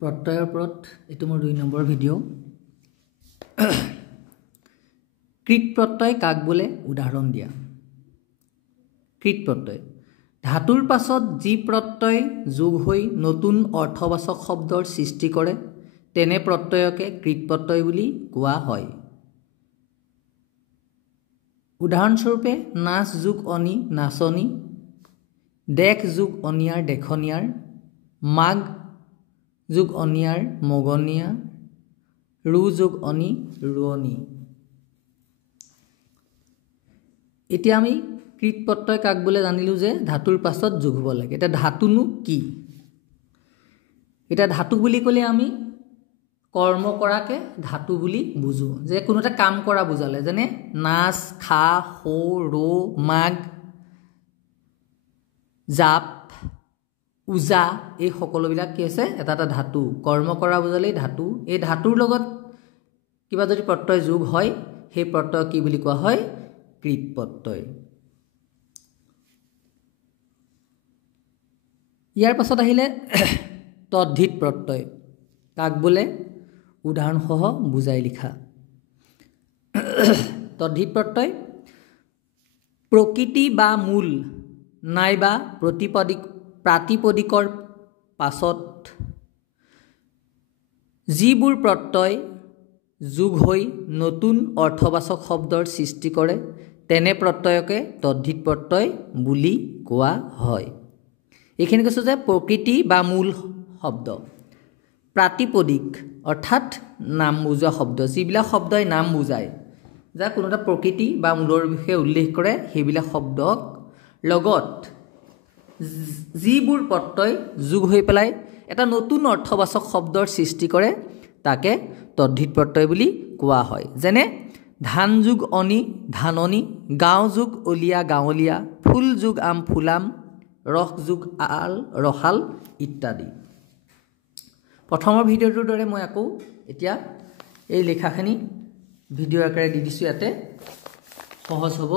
প্ৰত্যয়ৰ ওপৰত এটো মোৰ 2 নম্বৰ ভিডিও কৃত প্ৰত্যয় কাক বোলে উদাহৰণ দিয়া কৃত প্ৰত্যয় ধাতুৰ পাছত যি প্ৰত্যয় যোগ হৈ নতুন অৰ্থবাচক শব্দৰ সৃষ্টি কৰে তেনে প্ৰত্যয়কে কৃত প্ৰত্যয় বুলি কোৱা হয় উদাহৰণ স্বৰূপে নাচ যোগ অনি নাচনি দেখ যোগ অনিয়াৰ দেখনিয়াৰ মাগ যোগ অনিয়াৰ মগনিয়া ৰু যোগ অনি ৰুয়নি এতিয়া আমি কৃত প্ৰত্যয় কাক বলে জানিলো যে ধাতুৰ পাছত যোগ হ'ব লাগে এটা ধাতুনো কি এটা ধাতু বুলি কলে আমি কৰ্ম কৰাকে ধাতু বুলি বুজো যে কোনো এটা কাম কৰা বুজালে যেনে নাচ খা হো ৰো মাগ জাপ উজা এই সকলোবিলাক কি আছে এটা এটা ধাতু কৰ্ম কৰা বুজালে ধাতু এই ধাতুৰ লগত কিবা যদি প্ৰত্যয় যোগ হয় সেই প্ৰত্যয় কি বুলি কোৱা হয় কৃত প্ৰত্যয় ইয়াৰ পাছত আহিলে তদ্ধিত প্ৰত্যয় কাক বোলে উদাহৰণ সহ বুজাই লিখা তদ্ধিত প্ৰত্যয় প্ৰকৃতি বা মূল নাইবা প্ৰাতিপদিকৰ পাছত যিবোৰ প্ৰত্যয় যোগ হৈ নতুন অৰ্থবাচক শব্দৰ সৃষ্টি কৰে তেনে প্ৰত্যয়কে তদ্ধিত প্ৰত্যয় বুলি কোৱা হয় এইখিনি কৈছো যে প্ৰকৃতি বা মূল শব্দ প্ৰাতিপদিক অৰ্থাৎ নাম বুজোৱা শব্দ যিবিলাক শব্দই নাম বুজায় যা কোনো এটা প্ৰকৃতি বা মূলৰ বিষয়ে উল্লেখ কৰে সেইবিলাক শব্দক লগত যিবোৰ প্ৰত্যয় যোগ হৈ পেলাই এটা নতুন অৰ্থবাচক শব্দৰ সৃষ্টি কৰে তাকে তদ্ধিত প্ৰত্যয় বুলি কোৱা হয় যেনে ধান যোগ অনি ধাননি গাঁও যোগ অলিয়া গাঁৱলীয়া ফুল যোগ আম ফুলাম ৰস যোগ আল ৰসাল ইত্যাদি প্ৰথমৰ ভিডিওটোৰ দৰে মই আকৌ এতিয়া এই লেখাখিনি ভিডিও আকাৰে দি দিছো ইয়াতে সহজ হ'ব